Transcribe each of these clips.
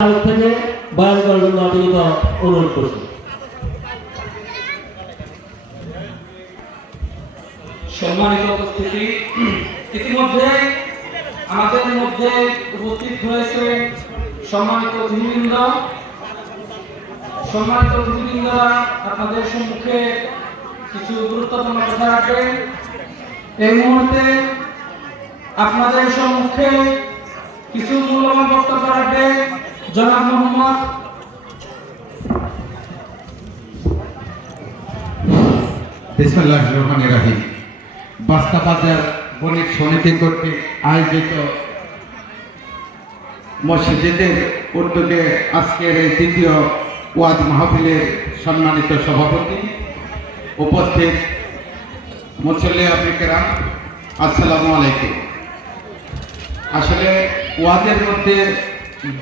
থেকে বয়ান করার জন্য আন্তরিক অনুরোধ করছি। সম্মানিত উপস্থিতি, ইতিমধ্যে আমাদের মধ্যে উপস্থিত হয়েছে সম্মানিত অতিথিবৃন্দ। সম্মানিত অতিথিবৃন্দরা আপনাদের সম্মুখে কিছু গুরুত্বপূর্ণ কথা রাখবেন। এই মুহূর্তে আপনাদের সম্মুখে কিছু মূল্যবান বক্তব্য রাখবেন জনাব মোহাম্মদ বিসমিল্লাহির রহমানির রহিম। বাস্তা বাজার বণিক সমিতি কর্তৃক আয়োজিত মসজিদের উদ্যোগে আজকের এই দ্বিতীয় ওয়াজ মাহফিলের সম্মানিত সভাপতি, উপস্থিত মুসল্লি কেরাম, আসসালামু আলাইকুম। আসলে ওয়াজের মধ্যে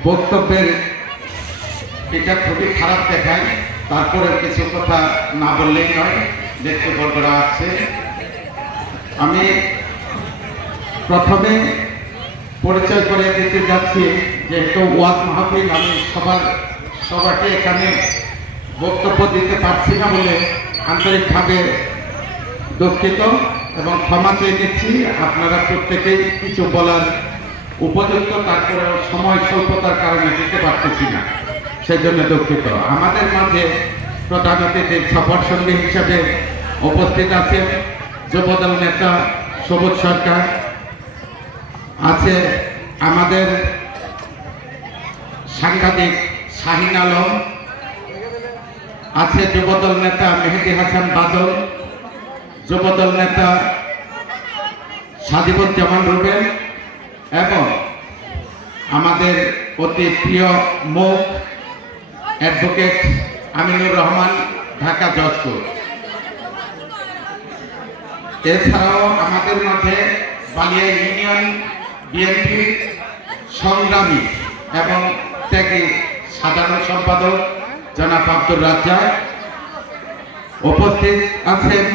বক্তব্যের এটা খুবই খারাপ দেখায়, তারপরে কিছু কথা না বললেই নয়, দেখতে বড়রা আছে। আমি প্রথমে পরিচয় করে দিতে যাচ্ছি, যেহেতু ওয়াজ মাহফিল, আমি সবাইকে এখানে বক্তব্য দিতে পারছি না বলে আন্তরিকভাবে দুঃখিত এবং ক্ষমা চেয়ে নিচ্ছি। আপনারা প্রত্যেকেই কিছু বলার উপযুক্ত, তারপরে সময় স্বল্পতার কারণে দিতে পারতেছি না, সেই জন্য দুঃখিত। আমাদের মাঝে প্রধান অতিথির সফর সঙ্গী হিসাবে উপস্থিত আছেন যুবদল নেতা সবুজ সরকার, আছে আমাদের সাংবাদিক শাহিন আলম, আছে যুবদল নেতা মেহেদি হাসান বাদল, যুবদল নেতা সাজিবুজ্জামান রুবেল এবং আমাদের অতি প্রিয় মুখ অ্যাডভোকেট আমিনুর রহমান, ঢাকা যশোর। এছাড়াও আমাদের মাঝে বালিয়া ইউনিয়ন বিএনপির সংগ্রামী এবং ত্যাগী সাধারণ সম্পাদক জনাব আব্দুর রাজ্জাক, উপস্থিত আছেন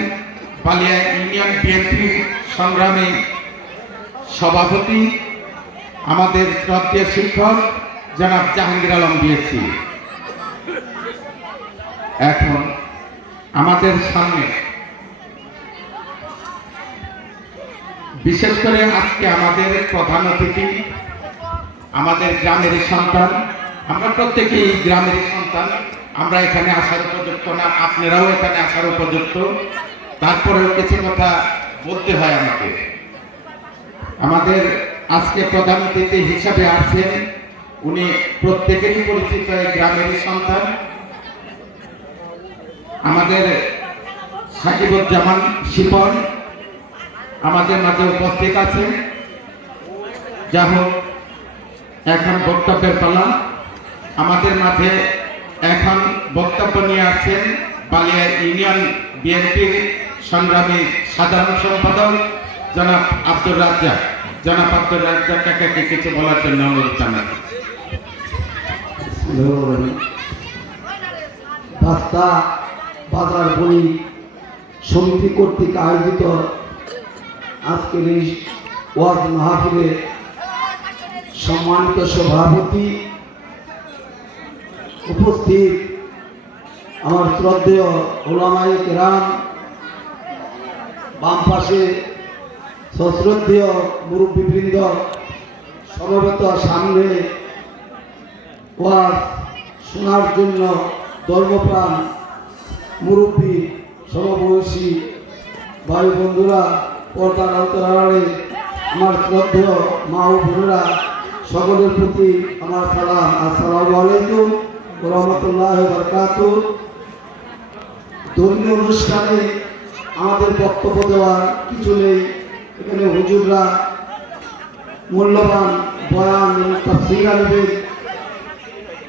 বালিয়া ইউনিয়ন বিএনপির সংগ্রামী সভাপতি আমাদের শ্রদ্ধেয় শিক্ষক জনাব জাহাঙ্গীর আলম দিয়েছি। এখন আমাদের সামনে বিশেষ করে আজকে আমাদের প্রধান অতিথি আমাদের গ্রামের সন্তান। আমরা প্রত্যেকেই গ্রামের সন্তান, আমরা এখানে আসার উপযুক্ত না, আপনারাও এখানে আসার উপযুক্ত, তারপরেও কিছু কথা বলতে হয় আমাকে। আমাদের আজকে প্রধান অতিথি হিসাবে আছেন, উনি প্রত্যেকেরই পরিচিত এই গ্রামের সন্তান, আমাদের সাকিবুজ্জামান শিপন আমাদের মাঝে উপস্থিত আছেন। যা হোক, এখন বক্তব্যের পালা। আমাদের মাঝে এখন বক্তব্য নিয়ে আসছেন বালিয়া ইউনিয়ন বিএনপির সংগ্রামী সাধারণ সম্পাদক জনাব আব্দুর রাজ্জাক। জনাব আব্দুর রাজ্জাককে কিছু বলার জন্য অনুরোধ জানাই। বাস্তা বাজার বণিক সমিতি কর্তৃক আয়োজিত আজকের এই ওয়াজ মাহফিলে সম্মানিত সভাপতি, উপস্থিত আমার শ্রদ্ধেয় ওলামায়ে কেরাম, বাম পাশে সশ্রদ্ধেয় মুরব্বীবৃন্দ, সমবেত সামনে ওয়াজ শোনার জন্য ধর্মপ্রাণ মুরব্বী সমবয়সী ভাই বন্ধুরা, পর্দার অন্তরালে আমার শ্রদ্ধেয় মা ও বোনেরা, সকলের প্রতি আমার সালাম। আসসালামু আলাইকুম ওয়া রাহমাতুল্লাহি ওয়া বারাকাতুহু। ধর্মীয় অনুষ্ঠানে আমাদের বক্তব্য দেওয়ার কিছু নেই, এখানে হুজুররা মূল্যবান বয়ান এবং তাফসীর আনবেন।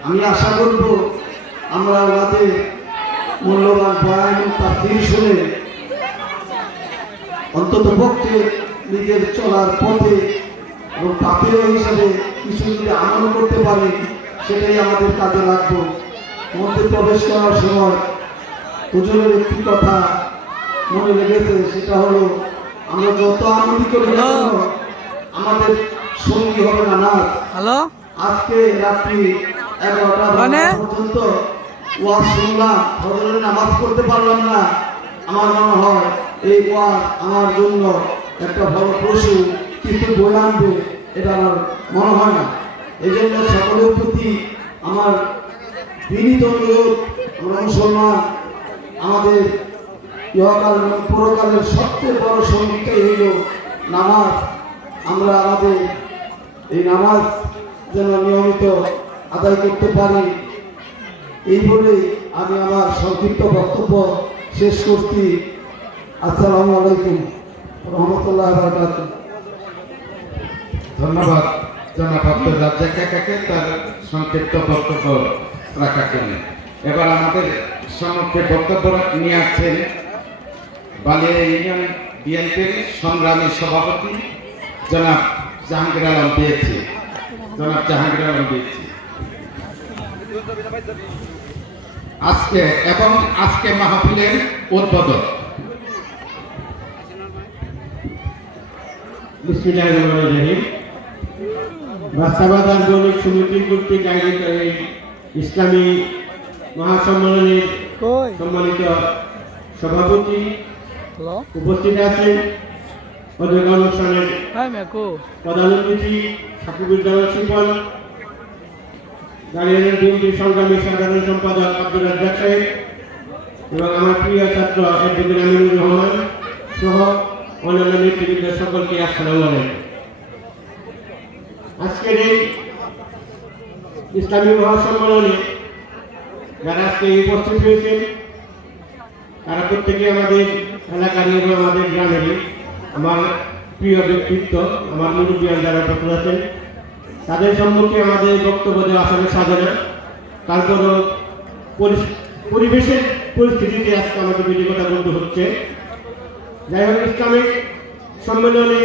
আমি আশা করব আমরা ওনাদের মূল্যবান বয়ান এবং তাফসীর শুনে অন্তত পক্ষে নিজের চলার পথে এবং পাপের হিসাবে কিছু যদি আমল করতে পারি, সেটাই আমাদের কাজে লাগবে। মধ্যে প্রবেশ করার সময় হুজুরের একটি কথা মনে লেগেছে, সেটা হলো আমরা যত আনন্দ করি না আমাদের সঙ্গী হবে না নাচ। আজকে রাত্রি 11টা পর্যন্ত ওয়াজ শুনলাম, ফজরের নামাজ পড়তে পারলাম না। আমার মনে হয় এই ওয়াজ আমার জন্য একটা বড় পশু কিছু বই আনবে, এটা আমার মনে হয় না। এই জন্য সকলের প্রতি আমার বিনীত অনুরোধ, আমরা মুসলমান, আমাদের ইহকাল এবং পরকালের সবচেয়ে বড় সঙ্গীটাই হইল নামাজ। আমরা আমাদের এই নামাজ যেন নিয়মিত আদায় করতে পারি, এই বলে আমি আমার সংক্ষিপ্ত বক্তব্য শেষ করছি। আসসালামু আলাইকুম রহমতুল্লাহ বারাকাতুহু। ধন্যবাদ জনাব আব্দুর রাজ্জাক কাকাকে তার সংক্ষিপ্ত বক্তব্য রাখার জন্য। এবার আমাদের সম্মুখে বক্তব্য নিয়ে আসছেন বালিয়া ইউনিয়ন বিএনপির সংগ্রামী সভাপতি জনাব জাহাঙ্গীর আলম পেয়েছি। আজকে মাহফিলের উদ্বোধক। বিসমিল্লাহির রহমানির রহিম। বাস্তবায়ন আন্দোলন সমিতি কর্তৃক আয়োজিত এই ইসলামী মহাসম্মেলনের সম্মানিত সভাপতি উপস্থিত আছেন, অধ্যক্ষ অনুষ্ঠানের প্রধান অতিথি সাকিবুজ্জামান শিপন, গাড়িয়ানের বিএনপির সংগ্রামী সাধারণ সম্পাদক আব্দুর রাজ্জাক সাহেব এবং আমার প্রিয় ছাত্র অ্যাডভোকেট আমিনুর রহমান সহ অন্যান্য নেতৃবৃন্দ সকলকে আসসালামু আলাইকুম। আজকের এই ইসলামী মহাসম্মেলনে যারা আজকে উপস্থিত হয়েছেন তারা প্রত্যেকে আমাদের এলাকার এবং আমাদের গ্রামেরই আমার প্রিয় ব্যক্তিত্ব, আমার মুরব্বিয়ান যারা উপস্থিত আছেন। তাদের সম্মুখে আমাদের বক্তব্য দেওয়া আসলে সাজে না, তারপরও পরিবেশের পরিস্থিতিতে আজকে আমাদের বেশি কথা বলতে হচ্ছে। যাই হোক, ইসলামিক সম্মেলনে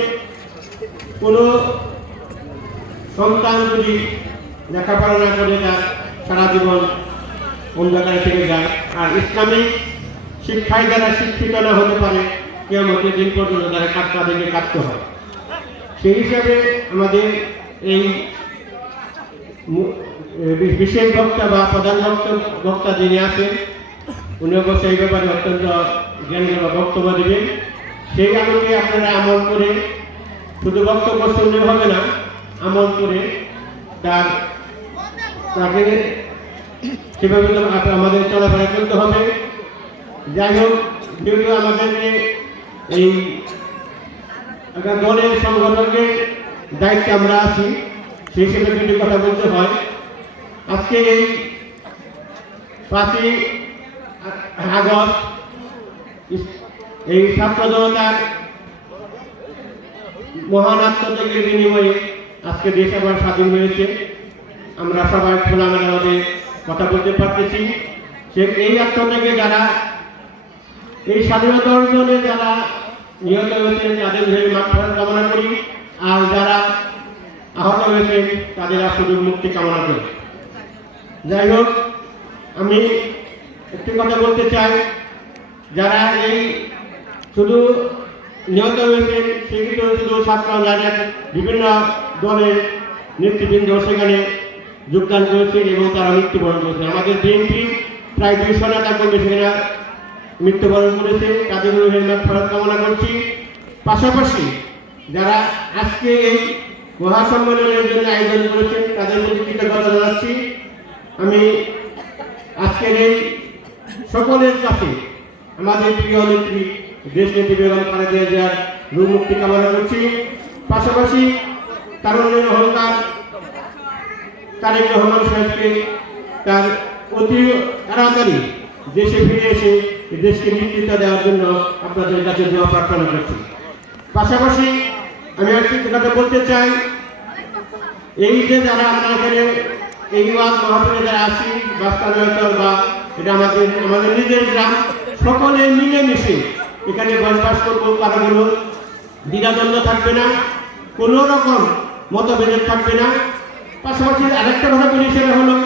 কোনো সন্তান যদি লেখাপড়া না করে তার সারা জীবন অন্ধকারে থেকে যায়, আর ইসলামিক শিক্ষায় যারা শিক্ষিত না হতে পারে কিয়ামতের দিন পর্যন্ত তাদেরকে কাটতে হয়। সেই হিসাবে আমাদের এই বিশেষ বক্তা বা প্রধান বক্তা যিনি আছেন উনি অবশ্য এই ব্যাপারে অত্যন্ত জ্ঞানগত বক্তব্য দেবেন। সেই আলোকে আপনারা আমল করে শুধু বক্তব্য শুনলে হবে না, আমল করে তাকে সেভাবে আমাদের চলাফেরা করতে হবে। যাই হোক, যেহেতু আমাদেরকে এই দলের সংগঠনের দায়িত্বে আমরা আছি, সেই হিসেবে যদি কথা বলতে হয়, আজকে এই 5ই আগস্ট এই ছাত্র জনতার মহান আত্মত্যাগের বিনিময়ে আজকে দেশ আবার স্বাধীন হয়েছে। আমরা সবাই খোলামেলাভাবে কথা বলতে পারতেছি। এই আত্মত্যাগে যারা এই স্বাধীনতা অর্জনে যারা নিহত হয়েছেন তাদের মাগফিরাত কামনা করি, আর যারা আহত হয়েছেন তাদের আশুর মুক্তি কামনা করি। যাই হোক, আমি একটি কথা বলতে চাই, যারা এই শুধু নিহত হয়েছেন সেগুলো শুধু ছাত্র যারা বিভিন্ন দলের নেতৃবৃন্দ সেখানে যোগদান করেছেন এবং তারা মৃত্যুবরণ করেছেন। আমাদের বিএনপি প্রায় 200 নেতা কর্মী সেখানে মৃত্যুবরণ করেছে, তাদের মাগফিরাত কামনা করছি। পাশাপাশি যারা আজকে এই মহাসম্মেলনের জন্য আয়োজন করেছেন তাদের প্রতি কৃতজ্ঞতা জানাচ্ছি। আমি আজকের এই সকলের কাছে আমাদের প্রিয় নেত্রী দেশ নেত্রী বেগম খালেদা জিয়ার রূহ মুক্তি কামনা করছি। পাশাপাশি তারুণ্যের অহংকার তারেক রহমান সাহেবকে তার অতি তাড়াতাড়ি দেশে ফিরে এসে দেশকে নেতৃত্ব দেওয়ার জন্য আপনাদের কাছে দোয়া প্রার্থনা করছি। পাশাপাশি আমি একটি কথা বলতে চাই, এই যে যারা আমরা এখানে এই মাহফিলে যারা আসি, বাস্তবায়ন বা এটা আমাদের নিজের গ্রাম, সকলে মিলেমিশে এখানে বসবাস করবো। কারো কোনো দ্বিধাদ্বন্দ্ব থাকবে না, কোনো রকম মতভেদ থাকবে না। পাশাপাশি আরেকটা কথা বলি, সেটা হলো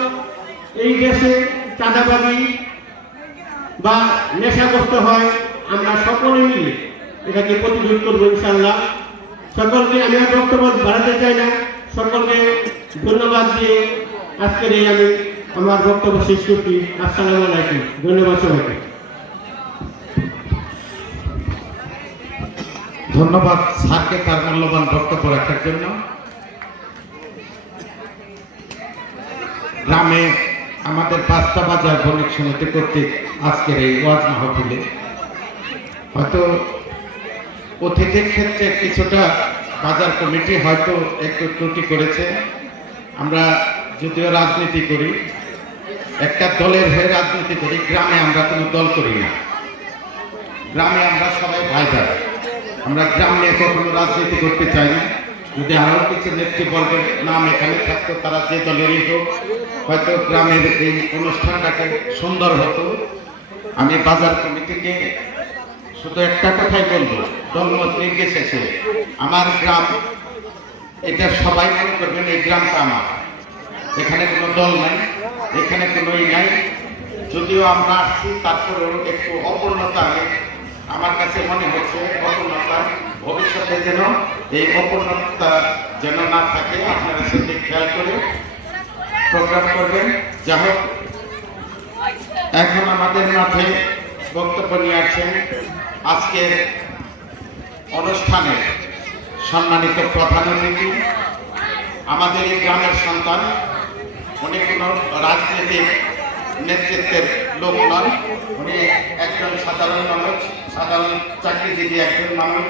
এই দেশে চাঁদাবাজি বা নেশাগ্রস্ত হয়, আমরা সকলে মিলে এটাকে প্রতিরোধ করবো ইনশাআল্লাহ। সকলকে আমি আর বক্তব্য বাড়াতে চাই না, সকলকে ধন্যবাদ দিয়ে আজকের এই আমি আমার বক্তব্য শেষ করছি। আসসালামু আলাইকুম, ধন্যবাদ সবাইকে। ধন্যবাদ স্যারকে তার মূল্যবান বক্তব্য রাখার জন্য। গ্রামে আমাদের পাঁচটা বাজার বণিক সমিতি কর্তৃক আজকের এই ওয়াজ মাহফিলে হয়তো অতিথির ক্ষেত্রে কিছুটা বাজার কমিটি হয়তো একটু ত্রুটি করেছে। আমরা যদিও রাজনীতি করি, একটা দলের হয়ে রাজনীতি করি, গ্রামে আমরা কোনো দল করি না। গ্রামে আমরা সবাই ভাই ভাই, আমরা গ্রাম নিয়ে কখনো রাজনীতি করতে চাই না। যদি আরও কিছু নেতৃবর্গের নাম এখানে থাকতো, তারা যে দলেরই হোক, হয়তো গ্রামের এই অনুষ্ঠানটাকে সুন্দর হতো। আমি বাজার কমিটিকে শুধু একটা কথাই বলবো, দলমত নির্বিশেষে আমার গ্রাম, এটা সবাই মনে করবেন এই গ্রামটা আমার। এখানে কোনো দল নাই, এখানে কোনোই নাই। যদিও আমরা আসছি, তারপরেও একটু অপূর্ণতা আমার কাছে মনে হচ্ছে। অপূর্ণতা ভবিষ্যতে যেন এই অপূর্ণতা যেন না থাকে, আপনারা সেটি খেয়াল করে প্রোগ্রাম করবেন। যা হোক, এখন আমাদের মাঝে বক্তব্য নিয়ে আসছেন আজকের অনুষ্ঠানে সম্মানিত প্রধান অতিথি, আমাদের এই গ্রামের সন্তান। উনি কোনো রাজনৈতিক নেতৃত্বের লোক নন, উনি একজন সাধারণ মানুষ, সাধারণ চাকরিজীবী একজন মানুষ,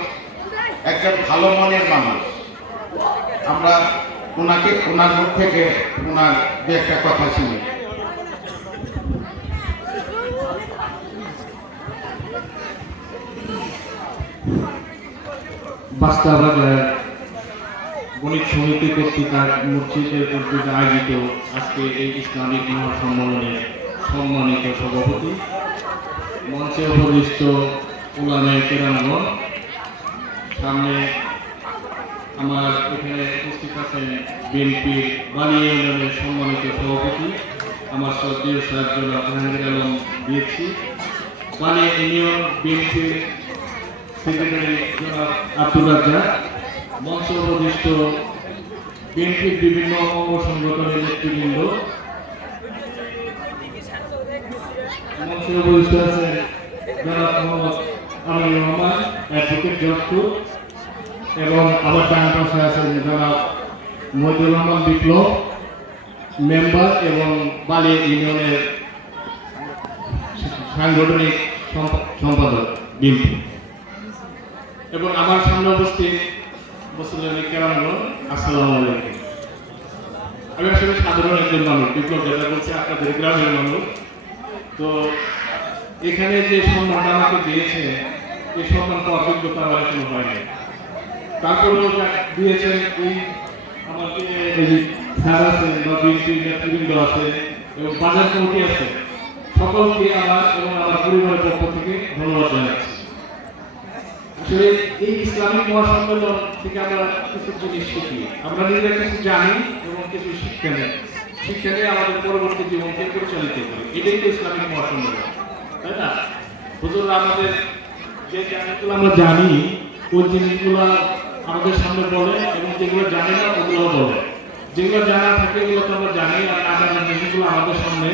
একজন ভালো মনের মানুষ। আমরা ওনার মুখ থেকে ওনার দু একটা কথা শুনি। বাস্তাবাজার বণিক সমিতি কর্তৃক মসজিদের কর্তৃক আয়োজিত আজকে এই ইসলামিক মহাসম্মেলনের সম্মানিত সভাপতি, মঞ্চে উপবিষ্ট উলামায়ে কেরামগণ, সামনে আমার এখানে উপস্থিত আছেন বিএনপির বানিয়া ইউনিয়নের সম্মানিত সভাপতি আমার শ্রদ্ধেয় স্যার জনাব জাহাঙ্গীর আলম দিয়েছি, বানিয়া ইউনিয়ন বিএনপির সেক্রেটারি জনাব আব্দুল রাজ্জাক, মঞ্চে উপবিষ্ট বিএনপির বিভিন্ন অঙ্গ সংগঠনের নেতৃবৃন্দ, মঞ্চে উপবিষ্ট আছেন জনাব মোহাম্মদ আমিনুর রহমান অ্যাডভোকেট জয়পুর, এবং আমার ডান পাশে আছেন জনাব মহিদুর রহমান বিপ্লব মেম্বার এবং বালিয়া ইউনিয়নের সাংগঠনিক সম্পাদক বিএনপি, এবং আমার সামনে উপস্থিত মুসলিম কেরামগণ, আসসালামু আলাইকুম। আমি আসলে সাধারণ একজন মানুষ, বিপ্লব যেটা বলছে আপনাদের গ্রামের মানুষ। তো এখানে যে সম্মানটা আমাকে দিয়েছে, এই সম্মানটা অভিজ্ঞতা আমার এখনো হয়নি। তারপরেও দিয়েছেন এই আমাকে স্যার আছে বা বিএনপির নেতৃবৃন্দ আছে এবং বাজার কমিটি আছে, সকলকে আমার এবং আমার পরিবারের পক্ষ থেকে ধন্যবাদ জানাচ্ছি। আসলে এই ইসলামিক মহাসম্মেলন থেকে আমরা কিছু জিনিস শিখি, আমরা নিজেরা কিছু জানি এবং কিছু শিক্ষা নেই। শিক্ষা নিয়ে আমাদের পরবর্তী জীবনকে পরিচালিত করি, এটাই তো ইসলামিক মহাসম্মেলন, তাই না? হুজুর আমাদের যে জিনিসগুলো আমরা জানি, ওই জিনিসগুলো আমাদের সামনে বলে, এবং যেগুলো জানি না ওগুলোও বলে। যেগুলো জানা থাকে ওগুলো তো আমরা জানি, আর না জানা জিনিসগুলো আমাদের সামনে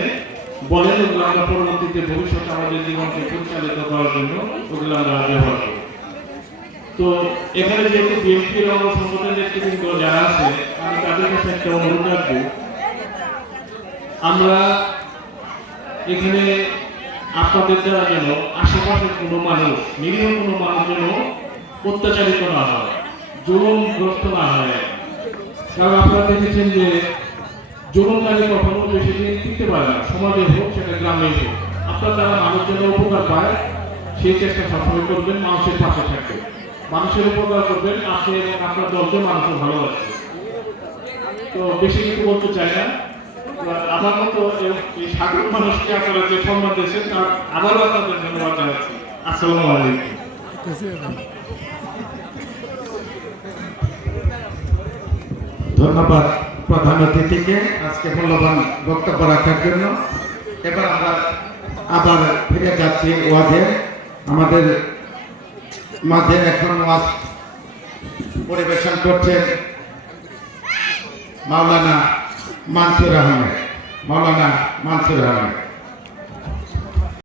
বলেন, ওগুলো আমরা পরবর্তীতে ভবিষ্যতে আমাদের জীবনকে পরিচালিত করার জন্য ওগুলো আমরা ব্যবহার করি। তো এখানে যেহেতু বিএনপির অঙ্গ সংগঠনের নেতৃবৃন্দ যারা আছে, আমি তাদের কাছে একটা অনুরোধ রাখবো, আমরা এখানে আপনাদের দ্বারা যেন আশেপাশের কোনো মানুষ, নিরীহ কোনো মানুষ যেন অত্যাচারিত না হয়, জুলুমগ্রস্ত না হয়। কারণ আপনারা দেখেছেন যে জুলুমকারী কখনো বেশি দিন টিকতে পারে না, সমাজে হোক সেটা গ্রামে হোক। আপনার দ্বারা মানুষ যেন উপকার পায় সেই চেষ্টা সবসময় করবেন, মানুষের পাশে থাকবেন, মানুষের উপকার করবেন, আপনি এবং আপনার দলকে মানুষের ভালোবাসবে। তো বেশি কিছু বলতে চাই না। আমার মতো এই সাধারণ মানুষকে আপনারা যে সম্মান দিয়েছেন তার আবারও আপনাদের ধন্যবাদ জানাচ্ছি। আসসালামু আলাইকুম। ধন্যবাদ প্রধান অতিথিকে আজকে মূল্যবান বক্তব্য রাখার জন্য। এবার আমরা আবার ফিরে যাচ্ছি ওয়াজে। আমাদের মাঝে এখন ওয়াজ পরিবেশন করছেন মাওলানা মানসুর আহমেদ, মাওলানা মানসুর আহমেদ।